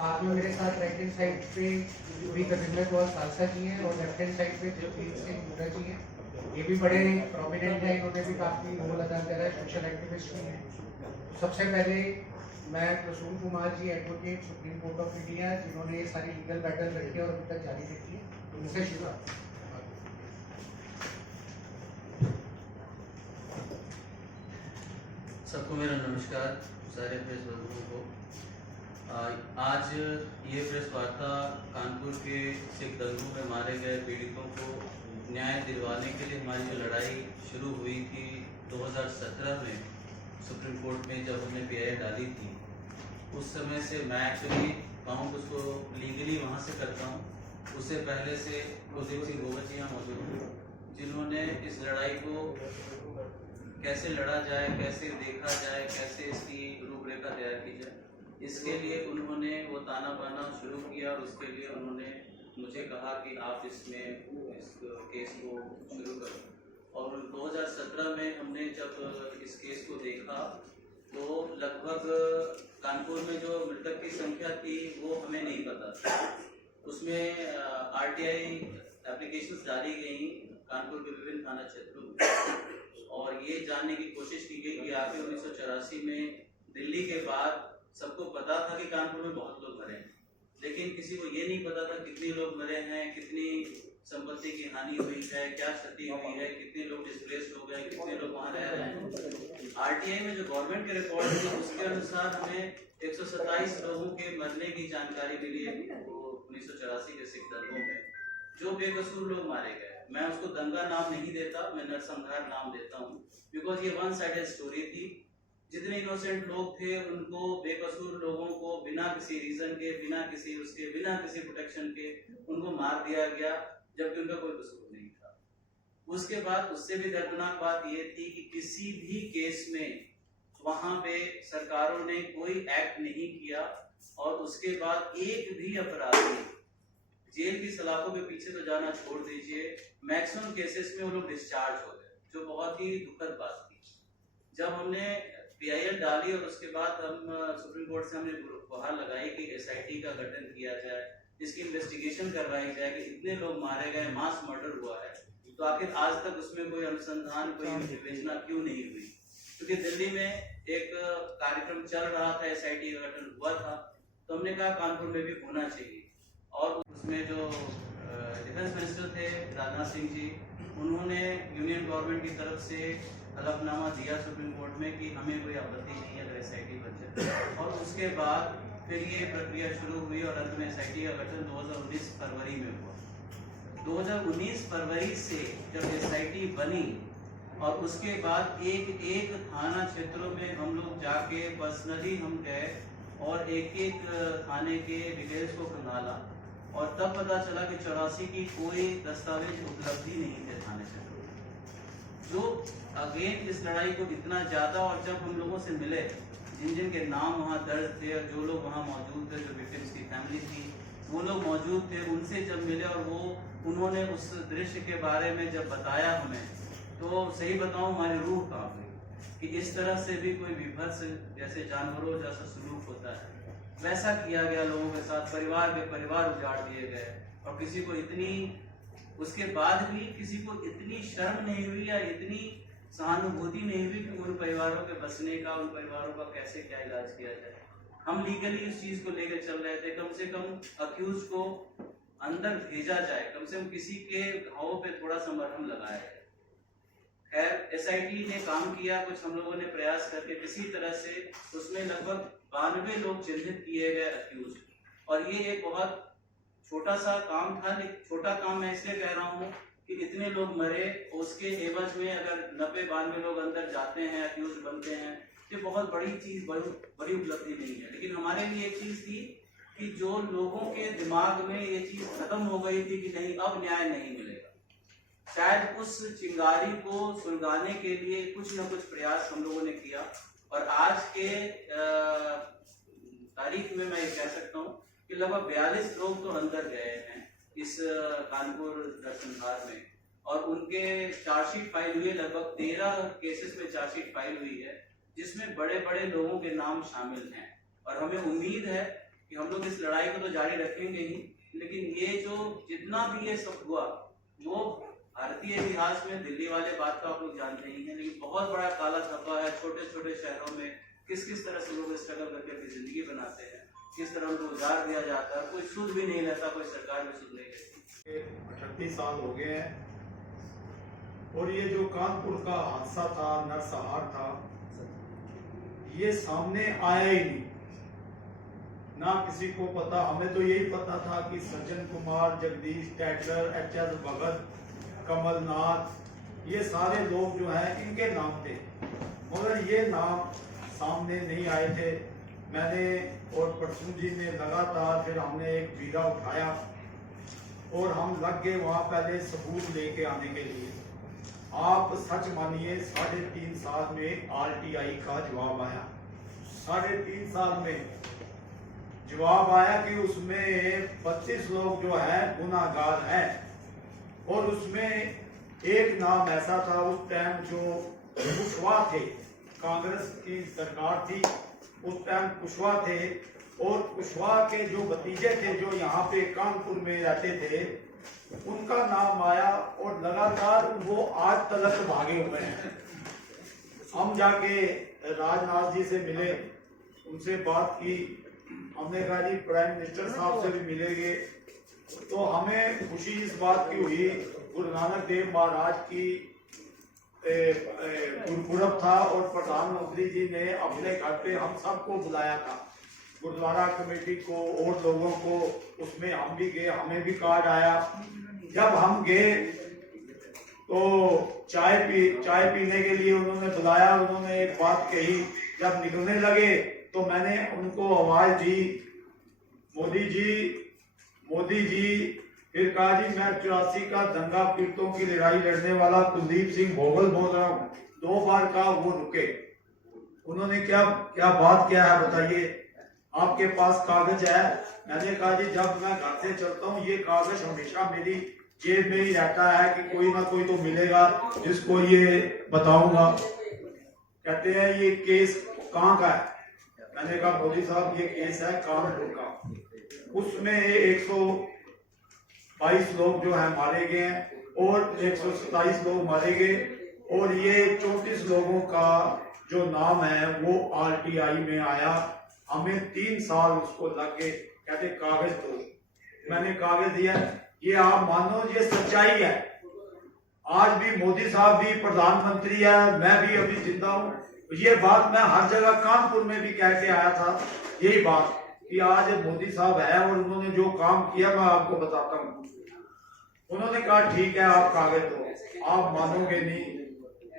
साथ में मेरे साथ राइट हैंड साइड पे पूरी करिश्मा और सालसा जी हैं और लेफ्ट हैंड साइड पे दिलप्रीत सिंह हुड्डा जी हैं। ये भी बड़े प्रोमिनेंट हैं, इन्होंने भी काफ़ी रोल अदा करा है, सोशल एक्टिविस्ट भी हैं। सबसे पहले मैं Prasoon Kumar ji advocate Supreme Court of India, जिन्होंने ये सारी लीगल बैटल रखी और अभी तक जारी रखी है, उनसे शुरुआत। सबको मेरा नमस्कार, सारे प्रेस बंधुओं को। आज ये प्रेस वार्ता कानपुर के सिख दंगों में मारे गए पीड़ितों को न्याय दिलवाने के लिए हमारी जो लड़ाई शुरू हुई थी 2017 में सुप्रीम कोर्ट में, जब हमने PIL डाली थी, उस समय से मैं एक्चुअली कहूँ उसको लीगली वहाँ से करता हूँ। उससे पहले से कुलदीप सिंह भोगत जी यहाँ मौजूद हैं, जिन्होंने इस लड़ाई को कैसे लड़ा जाए, कैसे देखा जाए, कैसे इसकी रूपरेखा तैयार की जाए, इसके लिए उन्होंने वो ताना बाना शुरू किया। और उसके लिए उन्होंने मुझे कहा कि आप इसमें इस केस को शुरू करो। और 2017 में हमने जब इस केस को देखा तो लगभग कानपुर में जो मृतक की संख्या थी वो हमें नहीं पता था। उसमें RTI एप्लीकेशंस डाली गई कानपुर के विभिन्न थाना क्षेत्रों में, और ये जानने की कोशिश की गई कि आखिर 1984 में दिल्ली के बाद सबको पता था कि कानपुर में बहुत लोग मरे हैं, लेकिन किसी को ये नहीं पता था कितने लोग मरे हैं, कितनी संपत्ति की हानि हुई है, क्या क्षति हुई है, कितने लोग डिस्प्लेस्ड हो गए, कितने लोग वहाँ रह रहे हैं। RTI में जो गवर्नमेंट के रिकॉर्ड थे उसके अनुसार हमें 127 लोगों के मरने की जानकारी मिली है 1984 के सिख दंगों में, जो बेकसूर लोग मारे गए। मैं उसको दंगा नाम नहीं देता, मैं नरसंहार नाम देता हूँ, बिकॉज ये वन साइडेड स्टोरी थी। जितने इनोसेंट लोग थे उनको, बेकसूर लोगों को बिना किसी रीजन के, बिना किसी प्रोटेक्शन के उनको मार दिया गया, जबकि उनका कोई कसूर नहीं था। उसके बाद उससे भी दर्दनाक बात ये थी कि किसी भी केस में वहां पे सरकारों ने कोई एक्ट नहीं किया, और उसके बाद एक भी अपराधी जेल की सलाखों के पीछे तो जाना छोड़ दीजिए, मैक्सिमम केसेस में वो लोग डिस्चार्ज हो गए, जो बहुत ही दुखद बात थी। जब हमने PIL डाली और उसके बाद हम सुप्रीम कोर्ट से हमने गुहार लगाई कि SIT का गठन किया जाए, इसकी इन्वेस्टिगेशन करवाई जाए कि इतने लोग मारे गए, मास मर्डर हुआ है, तो आखिर आज तक उसमें कोई अनुसंधान, कोई विवेचना क्यों नहीं हुई? क्योंकि दिल्ली में एक कार्यक्रम चल रहा था, SIT का गठन हुआ था, तो हमने कहा कानपुर में भी होना चाहिए। और उसमें जो डिफेंस मिनिस्टर थे राजनाथ सिंह जी, उन्होंने यूनियन गवर्नमेंट की तरफ से हलफनामा दिया सुप्रीम कोर्ट में कि हमें कोई आपत्ति नहीं है अगर SIT बन जाए। और उसके बाद फिर ये प्रक्रिया शुरू हुई और अंत में SIT का गठन 2019 फरवरी में हुआ। 2019 फरवरी से जब SIT बनी और उसके बाद एक थाना क्षेत्रों में हम लोग जाके पर्सनली हम गए और एक थाने के डिटेल्स को खंगाला, और तब पता चला कि 84 की कोई दस्तावेज उपलब्धि नहीं थे थाने से, जो अगेन इस लड़ाई को इतना ज्यादा। और जब हम लोगों से मिले, जिन जिन के नाम वहाँ दर्ज थे और जो लोग वहाँ मौजूद थे, जो विक्टिम्स की फैमिली थी वो लोग मौजूद थे, उनसे जब मिले और उन्होंने उस दृश्य के बारे में जब बताया हमें, तो सही बताऊं हमारी रूह कांप गई कि इस तरह से भी कोई विभत्स, जैसे जानवरों जैसा सलूक होता है, वैसा किया गया लोगों के साथ। परिवार के परिवार उजाड़ दिए गए, और किसी को उसके बाद भी किसी को इतनी शर्म नहीं हुई या इतनी सहानुभूति नहीं हुई कि उन परिवारों के बसने का, उन परिवारों का कैसे क्या इलाज किया जाए। हम लीगली इस चीज को लेकर चल रहे थे, कम से कम अक्यूज को अंदर भेजा जाए, कम से कम किसी के घावों पे थोड़ा सा मरहम लगाया जाए। खैर SIT ने काम किया, कुछ हम लोगों ने प्रयास करके किसी तरह से उसमें लगभग 92 लोग चिन्हित किए गए अक्यूज। और ये एक बहुत छोटा सा काम था, लेकिन छोटा काम मैं इसलिए कह रहा हूँ कि इतने लोग मरे, उसके एवज में अगर 90-92 लोग अंदर जाते हैं, अक्यूज बनते हैं, ये बहुत बड़ी चीज, बड़ी उपलब्धि नहीं है। लेकिन हमारे लिए एक चीज थी कि जो लोगों के दिमाग में ये चीज खत्म हो गई थी कि नहीं, अब न्याय नहीं मिलेगा, शायद उस चिंगारी को सुलगाने के लिए कुछ न कुछ प्रयास हम लोगों ने किया। और आज के तारीख में मैं ये कह सकता हूँ कि लगभग 42 लोग तो अंदर गए हैं इस कानपुर नरसंहार में, और उनके चार्जशीट फाइल हुई है। लगभग 13 केसेस में चार्जशीट फाइल हुई है, जिसमें बड़े बड़े लोगों के नाम शामिल हैं। और हमें उम्मीद है कि हम लोग इस लड़ाई को तो जारी रखेंगे ही, लेकिन ये जो जितना भी ये सब हुआ वो भारतीय इतिहास में दिल्ली वाले बात तो आप लोग जानते ही हैं, लेकिन बहुत बड़ा काला धब्बा है। छोटे छोटे शहरों में किस किस तरह से लोग स्ट्रगल करके अपनी जिंदगी बनाते हैं, किस तरह उनको उजाड़ दिया जाता है, कोई सुध भी नहीं रहता, कोई सरकार भी सुध नहीं रहती। 38 साल हो गए हैं और ये जो कानपुर का हादसा था, नरसंहार था, ये सामने आया ही नहीं, ना किसी को पता। हमें तो यही पता था कि सज्जन कुमार, जगदीश टैटलर, एच.एस. भगत, कमलनाथ, ये सारे लोग जो हैं इनके नाम थे, मगर ये नाम सामने नहीं आए थे। मैंने और परसू जी ने लगातार, फिर हमने एक बीड़ा उठाया और हम लग गए वहाँ पहले सबूत लेके आने के लिए। आप सच मानिए 3.5 साल में RTI का जवाब आया। 3.5 साल में जवाब आया कि उसमें 25 लोग जो है गुनाहगार हैं, और उसमें एक नाम ऐसा था उस टाइम जो कुशवाहा थे, कांग्रेस की सरकार थी उस टाइम, कुशवाहा थे, और कुशवाहा के जो भतीजे थे जो यहाँ पे कानपुर में रहते थे, उनका नाम आया, और लगातार वो आज तक भागे हुए हैं। हम जाके राजनाथ जी से मिले, उनसे बात की, हमने कहा जी प्राइम मिनिस्टर साहब से भी मिलेंगे, तो हमें खुशी इस बात की हुई, गुरु नानक देव महाराज की गुरपुरब था और प्रधानमंत्री जी ने अपने घर पे हम सबको बुलाया था, गुरुद्वारा कमेटी को और लोगों को, उसमें हम भी गए, हमें भी कार्ड आया। जब हम गए तो चाय पीने के लिए उन्होंने बुलाया, उन्होंने एक बात कही, जब निकलने लगे तो मैंने उनको आवाज दी, मोदी जी। फिर कहा जी मैं 84 का दंगा पीड़ितों की लड़ाई लड़ने वाला कुलदीप सिंह भोगल बोल रहा हूँ। 2 बार कहा, वो रुके। उन्होंने क्या बात क्या है बताइए, आपके पास कागज है? मैंने कहा जी जब मैं घर से चलता हूँ ये कागज हमेशा मेरी जेब में ही रहता है कि कोई ना कोई तो मिलेगा जिसको ये बताऊंगा। कहते हैं ये केस कहाँ का है? मैंने कहा मोदी साहब ये केस है कानपुर का, उसमें 122 लोग जो है मारे गए हैं और 127 लोग मारे गए, और ये 34 लोगों का जो नाम है वो RTI में आया। हमें 3 साल उसको लग गए। कहते कागज दो, मैंने कागज दिया। ये आप मानो ये सच्चाई है। आज भी मोदी साहब भी प्रधानमंत्री है, मैं भी अभी जिंदा हूँ। ये बात मैं हर जगह कानपुर में भी कह के आया था, यही बात कि आज मोदी साहब है और उन्होंने जो काम किया मैं आपको बताता हूँ। उन्होंने कहा ठीक है आप कागज दो, आप मानोगे नहीं।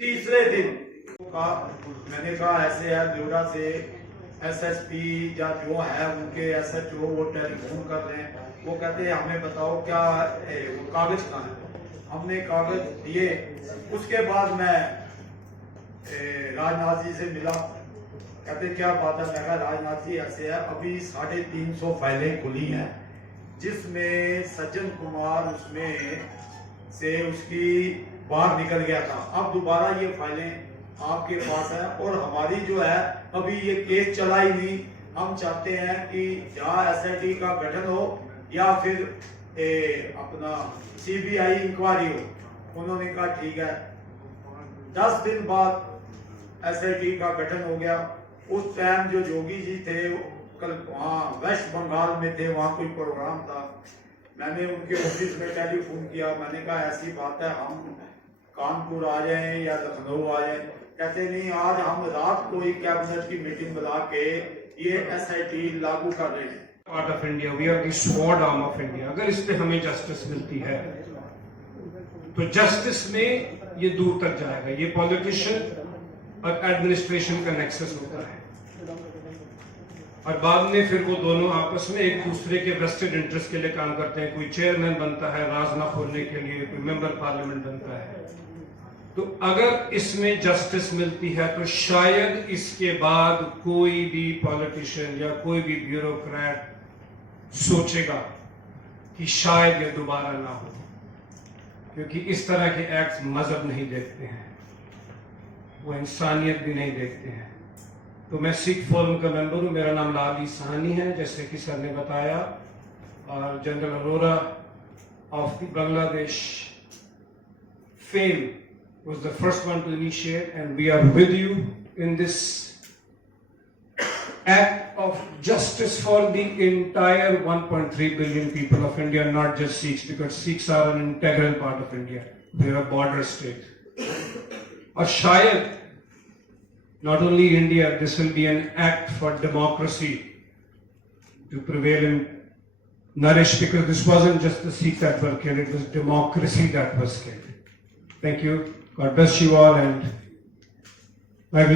तीसरे दिन मैंने कहा ऐसे है, ब्यूरा से SSP या जो है उनके SHO वो टेलीफोन कर रहे हैं, वो कहते हैं हमें बताओ क्या वो कागज कहाँ है। हमने कागज दिए। उसके बाद मैं राजनाथ जी से मिला, कहते क्या बात है? मैं कहा राजनाथ जी ऐसे है, अभी 350 फाइलें खुली हैं जिसमें सज्जन कुमार उसमें से उसकी बाहर निकल गया था। अब दोबारा ये फाइलें आपके पास है और हमारी जो है अभी ये केस चला ही नहीं। हम चाहते हैं कि जहाँ SIT का गठन हो या फिर अपना CBI इंक्वायरी हो। उन्होंने कहा ठीक है। 10 दिन बाद SIT का गठन हो गया। उस टाइम जो जोगी जी थे कल वहाँ वेस्ट बंगाल में थे, वहाँ कोई प्रोग्राम था। मैंने उनके ऑफिस में टेलीफोन किया, मैंने कहा ऐसी बात है हम कानपुर आ जाएं या लखनऊ आ जाएं। कहते नहीं, आज हम रात को ही कैबिनेट की मीटिंग बुला के ये SIT लागू कर रहे हैं। Part of India, we are the sword arm of India. अगर इस पे हमें जस्टिस मिलती है तो जस्टिस में ये दूर तक जाएगा। ये पॉलिटिशियन और एडमिनिस्ट्रेशन का नेक्सस होता है और बाद में फिर वो दोनों आपस में एक दूसरे के वेस्टेड इंटरेस्ट के लिए काम करते हैं। कोई चेयरमैन बनता है राज ना खोलने के लिए, कोई मेंबर पार्लियामेंट बनता है। तो अगर इसमें जस्टिस मिलती है तो शायद इसके बाद कोई भी पॉलिटिशियन या कोई भी ब्यूरोक्रेट सोचेगा कि शायद ये दोबारा ना हो, क्योंकि इस तरह के एक्ट मजहब नहीं देखते हैं, वो इंसानियत भी नहीं देखते हैं। तो मैं सिख फोरम का मेंबर हूं। मेरा नाम लाली सहानी है, जैसे कि सर ने बताया, और general Arora of the Bangladesh fame was the first one to initiate, and we are with you in this act of justice for the entire 1.3 billion people of India, not just Sikhs, because Sikhs are an integral part of India. We are a border state. Or shayad, not only India, this will be an act for democracy to prevail in Nourish, because this wasn't just the Sikhs that were killed, it was democracy that was killed. Thank you. God bless you all, and I will